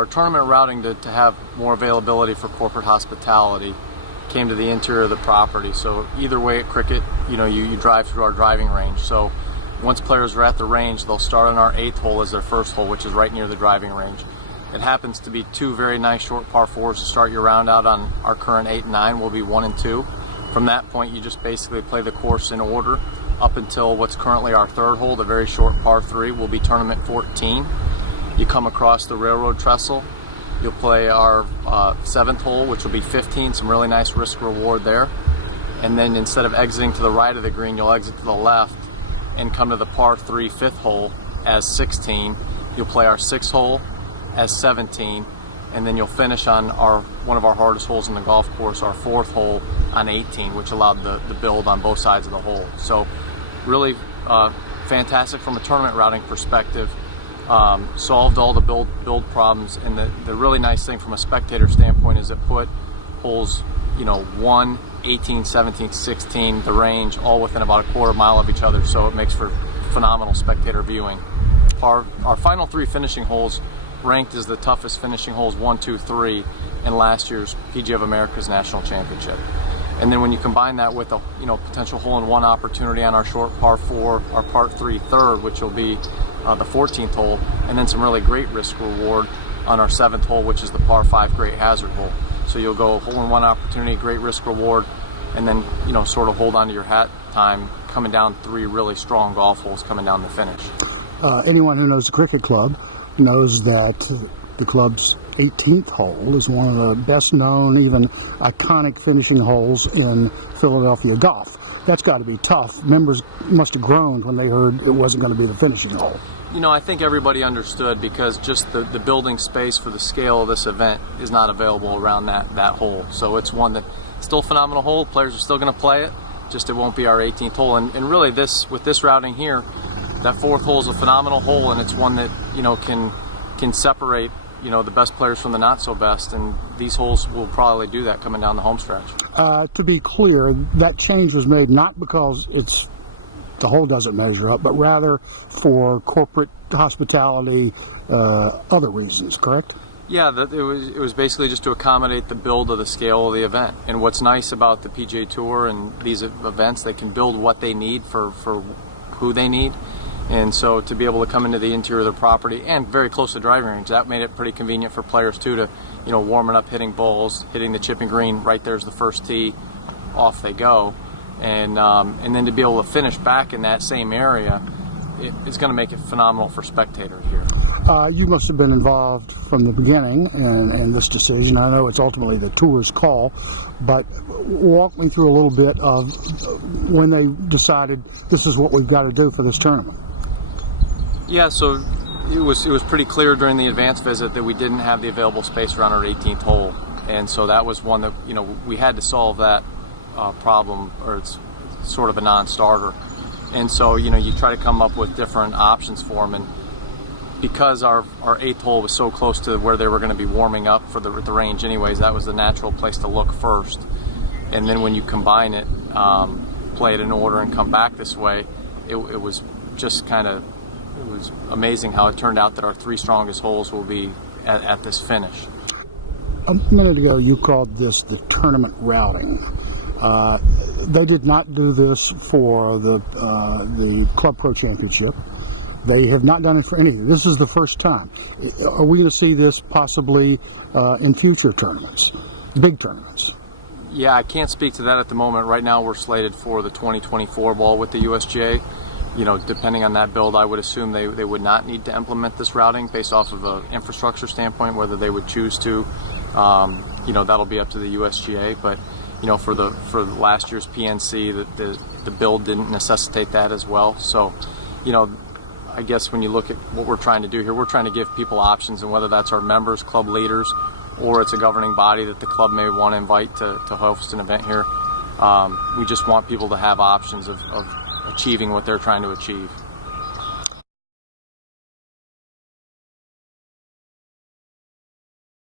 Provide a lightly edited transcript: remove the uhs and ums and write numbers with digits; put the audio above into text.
Our tournament routing to have more availability for corporate hospitality came to the interior of the property. So either way at cricket, you drive through our driving range. So once players are at the range, they'll start on our 8th hole as their first hole, which is right near the driving range. It happens to be 2 very nice short par 4s to start your round out on our current 8 and 9 will be 1 and 2. From that point, you just basically play the course in order up until what's currently our 3rd hole, the very short par 3, will be tournament 14. You come across the railroad trestle. You'll play our 7th hole, which will be 15, some really nice risk reward there. And then instead of exiting to the right of the green, you'll exit to the left and come to the par 3 5th hole as 16. You'll play our 6th hole as 17, and then you'll finish on one of our hardest holes in the golf course, our 4th hole on 18, which allowed the build on both sides of the hole. So really fantastic from a tournament routing perspective. Solved all the build problems, and the really nice thing from a spectator standpoint is it put holes 1, 18, 17, 16, the range, all within about a quarter mile of each other, so it makes for phenomenal spectator viewing. Our final 3 finishing holes ranked as the toughest finishing holes 1, 2, 3 in last year's PGA of America's National Championship. And then when you combine that with a potential hole-in-one opportunity on our short par 4, our par 3 3rd, which will be the 14th hole, and then some really great risk reward on our 7th hole, which is the par 5 great hazard hole. So you'll go hole-in-one opportunity, great risk reward, and then sort of hold on to your hat time coming down 3 really strong golf holes coming down the finish. Anyone who knows the cricket club knows that the club's 18th hole is one of the best known, even iconic finishing holes in Philadelphia golf. That's got to be tough. Members must have groaned when they heard it wasn't going to be the finishing hole. I think everybody understood, because just the building space for the scale of this event is not available around that hole. So it's one that still a phenomenal hole. Players are still going to play it, just it won't be our 18th hole. And really with this routing here, that 4th hole is a phenomenal hole, and it's one that can separate the best players from the not so best, and these holes will probably do that coming down the home stretch. To be clear, that change was made not because the hole doesn't measure up, but rather for corporate hospitality, other reasons, correct? Yeah, it was basically just to accommodate the build of the scale of the event. And what's nice about the PGA Tour and these events, they can build what they need for who they need. And so to be able to come into the interior of the property and very close to the driving range, that made it pretty convenient for players too to, warming up, hitting balls, hitting the chipping green. Right there's the first tee, off they go, and then to be able to finish back in that same area, it's going to make it phenomenal for spectators here. You must have been involved from the beginning in this decision. I know it's ultimately the tour's call, but walk me through a little bit of when they decided this is what we've got to do for this tournament. Yeah, so it was pretty clear during the advance visit that we didn't have the available space around our 18th hole, and so that was one that we had to solve that problem, or it's sort of a non-starter. And so you try to come up with different options for them, and because our 8th hole was so close to where they were going to be warming up for the range anyways, that was the natural place to look first. And then when you combine it, play it in order and come back this way, it was just it was amazing how it turned out that our 3 strongest holes will be at this finish. A minute ago you called this the tournament routing. They did not do this for the Club Pro Championship. They have not done it for anything. This is the first time. Are we going to see this possibly in future tournaments, big tournaments? Yeah, I can't speak to that at the moment. Right now we're slated for the 2024 ball with the USGA. Depending on that build, I would assume they would not need to implement this routing based off of an infrastructure standpoint. Whether they would choose to, that'll be up to the USGA. But for last year's PNC, the build didn't necessitate that as well. So, I guess when you look at what we're trying to do here, we're trying to give people options, and whether that's our members, club leaders, or it's a governing body that the club may want to invite to host an event here. We just want people to have options of achieving what they're trying to achieve.